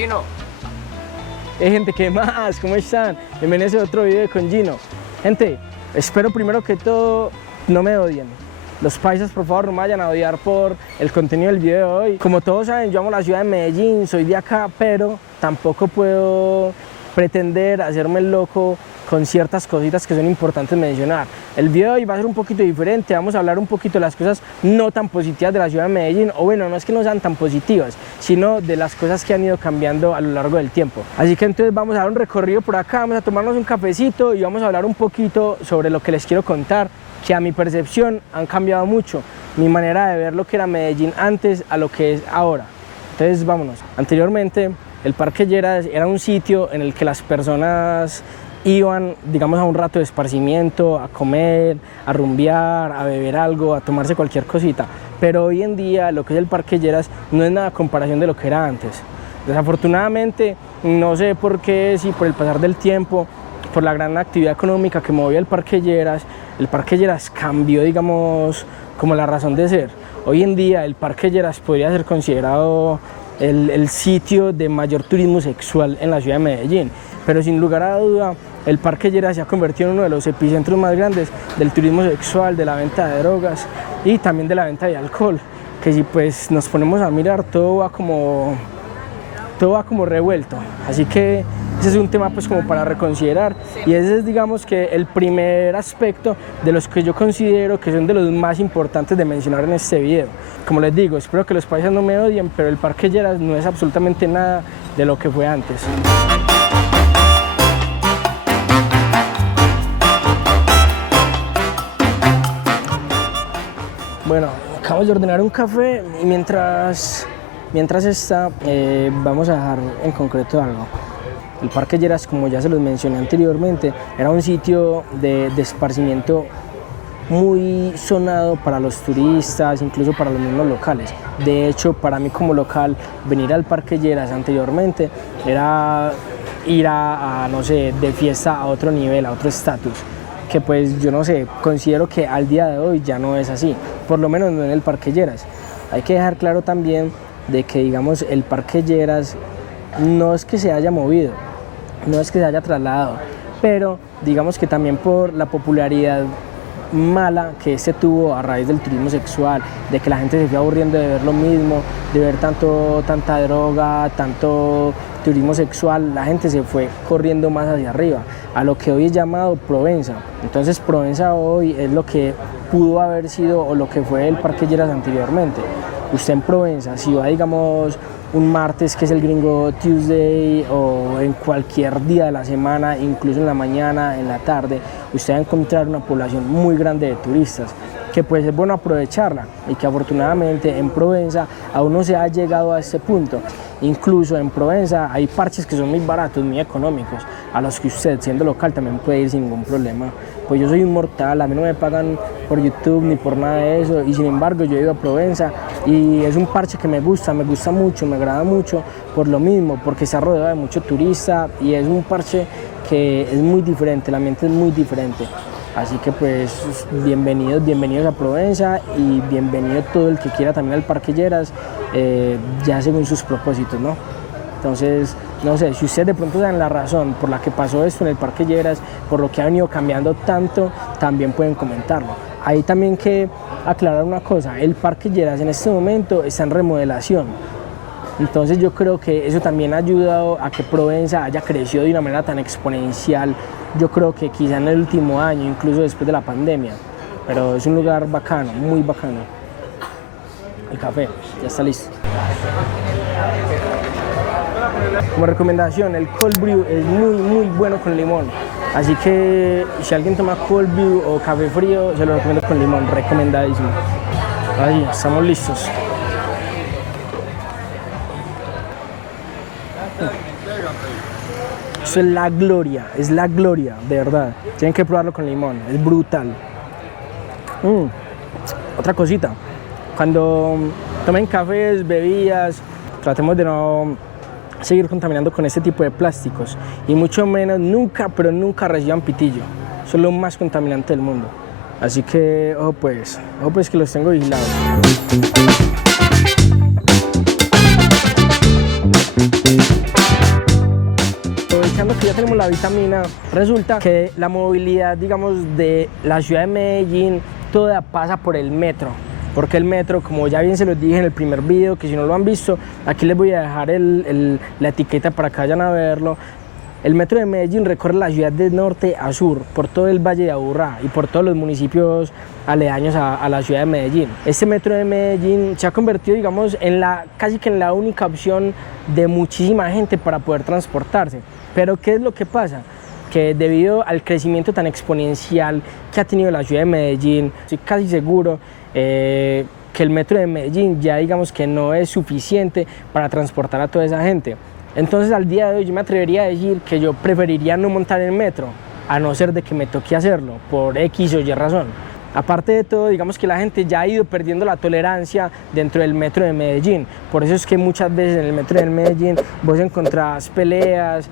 Gino. Gente, ¿qué más? ¿Cómo están? Bienvenidos a otro video con Gino. Gente, espero primero que todo no me odien. Los paisas, por favor, no me vayan a odiar por el contenido del video de hoy. Como todos saben, yo amo la ciudad de Medellín, soy de acá, pero tampoco puedo pretender hacerme el loco con ciertas cositas que son importantes mencionar. El video de hoy va a ser un poquito diferente, vamos a hablar un poquito de las cosas no tan positivas de la ciudad de Medellín, o bueno, no es que no sean tan positivas, sino de las cosas que han ido cambiando a lo largo del tiempo. Así que entonces vamos a dar un recorrido por acá, vamos a tomarnos un cafecito y vamos a hablar un poquito sobre lo que les quiero contar, que a mi percepción han cambiado mucho, mi manera de ver lo que era Medellín antes a lo que es ahora. Entonces vámonos. Anteriormente el Parque Lleras era un sitio en el que las personas iban, digamos, a un rato de esparcimiento, a comer, a rumbear, a beber algo, a tomarse cualquier cosita. Pero hoy en día lo que es el Parque Lleras no es nada a comparación de lo que era antes. Desafortunadamente, no sé por qué, si por el pasar del tiempo, por la gran actividad económica que movía el Parque Lleras cambió, digamos, como la razón de ser. Hoy en día el Parque Lleras podría ser considerado el sitio de mayor turismo sexual en la ciudad de Medellín, pero sin lugar a duda el Parque Lleras se ha convertido en uno de los epicentros más grandes del turismo sexual, de la venta de drogas y también de la venta de alcohol, que si pues nos ponemos a mirar todo va como revuelto, así que ese es un tema pues como para reconsiderar, y ese es, digamos, que el primer aspecto de los que yo considero que son de los más importantes de mencionar en este video. Como les digo, espero que los paisas no me odien, pero el Parque Lleras no es absolutamente nada de lo que fue antes. Bueno, acabamos de ordenar un café y mientras está, vamos a dejar en concreto algo. El Parque Lleras, como ya se los mencioné anteriormente, era un sitio de esparcimiento muy sonado para los turistas, incluso para los mismos locales. De hecho, para mí como local, venir al Parque Lleras anteriormente era ir no sé, de fiesta a otro nivel, a otro estatus, que pues yo no sé, considero que al día de hoy ya no es así, por lo menos no en el Parque Lleras. Hay que dejar claro también de que, digamos, el Parque Lleras no es que se haya movido, no es que se haya trasladado, pero digamos que también por la popularidad mala que este tuvo a raíz del turismo sexual, de que la gente se fue aburriendo de ver lo mismo, de ver tanta droga, tanto turismo sexual, la gente se fue corriendo más hacia arriba, a lo que hoy es llamado Provenza. Entonces Provenza hoy es lo que pudo haber sido o lo que fue el Parque Lleras anteriormente. Usted en Provenza, si va, digamos, un martes que es el Gringo Tuesday, o en cualquier día de la semana, incluso en la mañana, en la tarde, usted va a encontrar una población muy grande de turistas, que pues es bueno aprovecharla, y que afortunadamente en Provenza aún no se ha llegado a este punto. Incluso en Provenza hay parches que son muy baratos, muy económicos, a los que usted, siendo local, también puede ir sin ningún problema. Pues yo soy un mortal, a mí no me pagan por YouTube ni por nada de eso, y sin embargo yo he ido a Provenza y es un parche que me gusta mucho, me agrada mucho por lo mismo, porque se ha rodeado de mucho turista y es un parche que es muy diferente, el ambiente es muy diferente. Así que pues bienvenidos a Provenza, y bienvenido todo el que quiera también al Parque Lleras, ya según sus propósitos, ¿no? Entonces, no sé, si ustedes de pronto saben la razón por la que pasó esto en el Parque Lleras, por lo que ha venido cambiando tanto, también pueden comentarlo. Hay también que aclarar una cosa, el Parque Lleras en este momento está en remodelación. Entonces yo creo que eso también ha ayudado a que Provenza haya crecido de una manera tan exponencial, yo creo que quizá en el último año, incluso después de la pandemia. Pero es un lugar bacano, muy bacano. El café ya está listo. Como recomendación, el cold brew es muy bueno con limón. Así que si alguien toma cold brew o café frío, se lo recomiendo con limón, recomendadísimo. Ahí, estamos listos. Eso es la gloria, de verdad. Tienen que probarlo con limón, es brutal. Otra cosita, cuando tomen cafés, bebidas, tratemos de no seguir contaminando con este tipo de plásticos, y mucho menos, nunca reciban pitillo. Eso es lo más contaminante del mundo. Así que, ojo pues que los tengo vigilados. vitamina. Resulta que la movilidad, digamos, de la ciudad de Medellín, toda pasa por el metro. Porque el metro, como ya bien se los dije en el primer video, que si no lo han visto, aquí les voy a dejar la etiqueta para que vayan a verlo. El metro de Medellín recorre la ciudad de norte a sur, por todo el Valle de Aburrá y por todos los municipios aledaños a la ciudad de Medellín. Este metro de Medellín se ha convertido, digamos, casi que en la única opción de muchísima gente para poder transportarse. Pero ¿qué es lo que pasa? Que debido al crecimiento tan exponencial que ha tenido la ciudad de Medellín, estoy casi seguro que el metro de Medellín ya digamos que no es suficiente para transportar a toda esa gente. Entonces al día de hoy yo me atrevería a decir que yo preferiría no montar el metro, a no ser de que me toque hacerlo, por X o Y razón. Aparte de todo, digamos que la gente ya ha ido perdiendo la tolerancia dentro del metro de Medellín. Por eso es que muchas veces en el metro de Medellín vos encontrás peleas.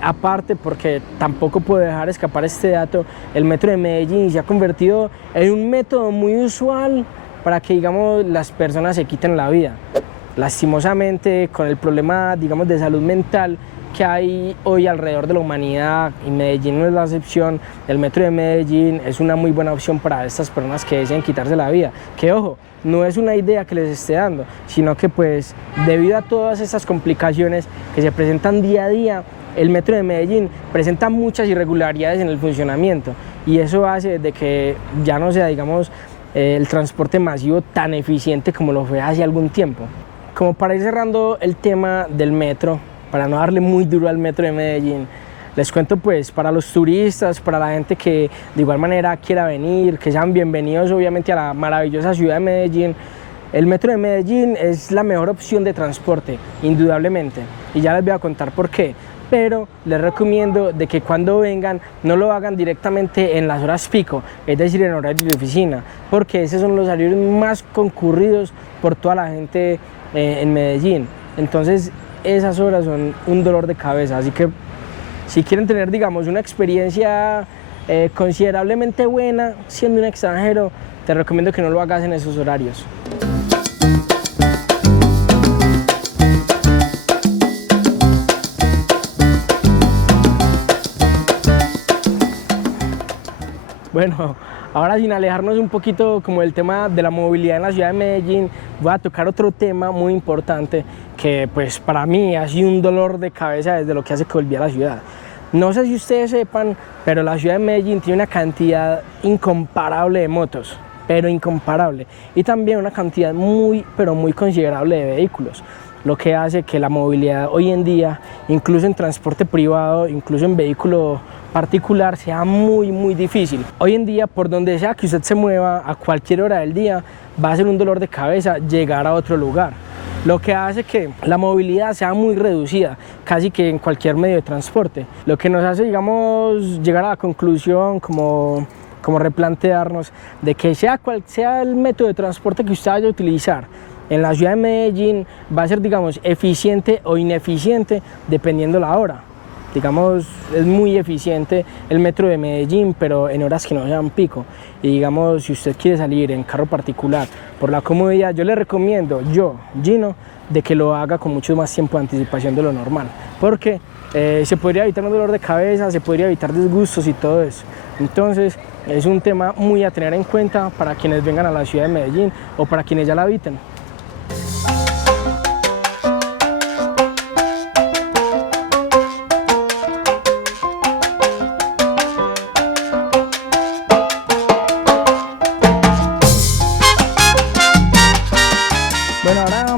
Aparte, porque tampoco puedo dejar escapar este dato, el metro de Medellín se ha convertido en un método muy usual para que, digamos, las personas se quiten la vida. Lastimosamente, con el problema, digamos, de salud mental que hay hoy alrededor de la humanidad, y Medellín no es la excepción, el metro de Medellín es una muy buena opción para estas personas que desean quitarse la vida. Que ojo, no es una idea que les esté dando, sino que pues debido a todas estas complicaciones que se presentan día a día, el metro de Medellín presenta muchas irregularidades en el funcionamiento y eso hace de que ya no sea, digamos, el transporte masivo tan eficiente como lo fue hace algún tiempo. Como para ir cerrando el tema del metro, para no darle muy duro al metro de Medellín, les cuento pues para los turistas, para la gente que de igual manera quiera venir, que sean bienvenidos obviamente a la maravillosa ciudad de Medellín. El metro de Medellín es la mejor opción de transporte, indudablemente, y ya les voy a contar por qué. Pero les recomiendo de que cuando vengan no lo hagan directamente en las horas pico, es decir, en horarios de oficina, porque esos son los horarios más concurridos por toda la gente en Medellín. Entonces esas horas son un dolor de cabeza, así que si quieren tener, digamos, una experiencia considerablemente buena siendo un extranjero, te recomiendo que no lo hagas en esos horarios. Bueno, ahora sin alejarnos un poquito como del tema de la movilidad en la ciudad de Medellín, voy a tocar otro tema muy importante que pues para mí ha sido un dolor de cabeza desde lo que hace que volví a la ciudad. No sé si ustedes sepan, pero la ciudad de Medellín tiene una cantidad incomparable de motos, pero incomparable, y también una cantidad muy, pero muy considerable de vehículos, lo que hace que la movilidad hoy en día, incluso en transporte privado, incluso en vehículo particular, sea muy difícil. Hoy en día, por donde sea que usted se mueva, a cualquier hora del día, va a ser un dolor de cabeza llegar a otro lugar, lo que hace que la movilidad sea muy reducida, casi que en cualquier medio de transporte, lo que nos hace, digamos, llegar a la conclusión como replantearnos de que sea cual sea el método de transporte que usted vaya a utilizar en la ciudad de Medellín, va a ser, digamos, eficiente o ineficiente dependiendo la hora. Digamos, es muy eficiente el metro de Medellín, pero en horas que no sean pico. Y digamos, si usted quiere salir en carro particular por la comodidad, yo le recomiendo, Gino, de que lo haga con mucho más tiempo de anticipación de lo normal. Porque se podría evitar un dolor de cabeza, se podría evitar disgustos y todo eso. Entonces, es un tema muy a tener en cuenta para quienes vengan a la ciudad de Medellín o para quienes ya la habiten. Bueno, ahora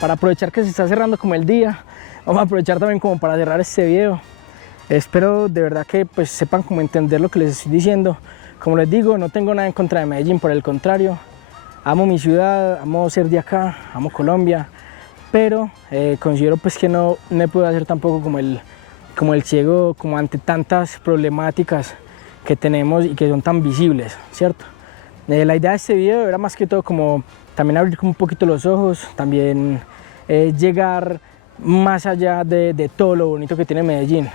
para aprovechar que se está cerrando como el día, vamos a aprovechar también como para cerrar este video. Espero de verdad que pues sepan cómo entender lo que les estoy diciendo. Como les digo, no tengo nada en contra de Medellín, por el contrario, amo mi ciudad, amo ser de acá, amo Colombia, pero considero pues que no me puedo hacer tampoco como el ciego, como ante tantas problemáticas que tenemos y que son tan visibles, ¿cierto? La idea de este video era más que todo como también abrir un poquito los ojos, también llegar más allá de todo lo bonito que tiene Medellín.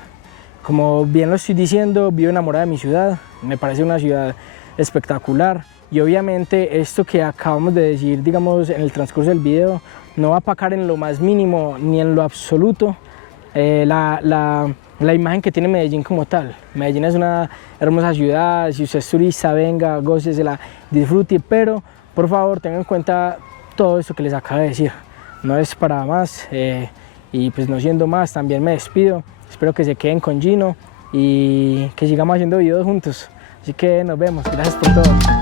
Como bien lo estoy diciendo, vivo enamorada de mi ciudad, me parece una ciudad espectacular y obviamente esto que acabamos de decir, digamos, en el transcurso del video, no va a opacar en lo más mínimo ni en lo absoluto la la imagen que tiene Medellín como tal. Medellín es una hermosa ciudad, si usted es turista, venga, gócesela, disfrute, pero por favor tengan en cuenta todo esto que les acabo de decir. No es para más, y pues no siendo más, también me despido. Espero que se queden con Gino y que sigamos haciendo videos juntos. Así que nos vemos, gracias por todo.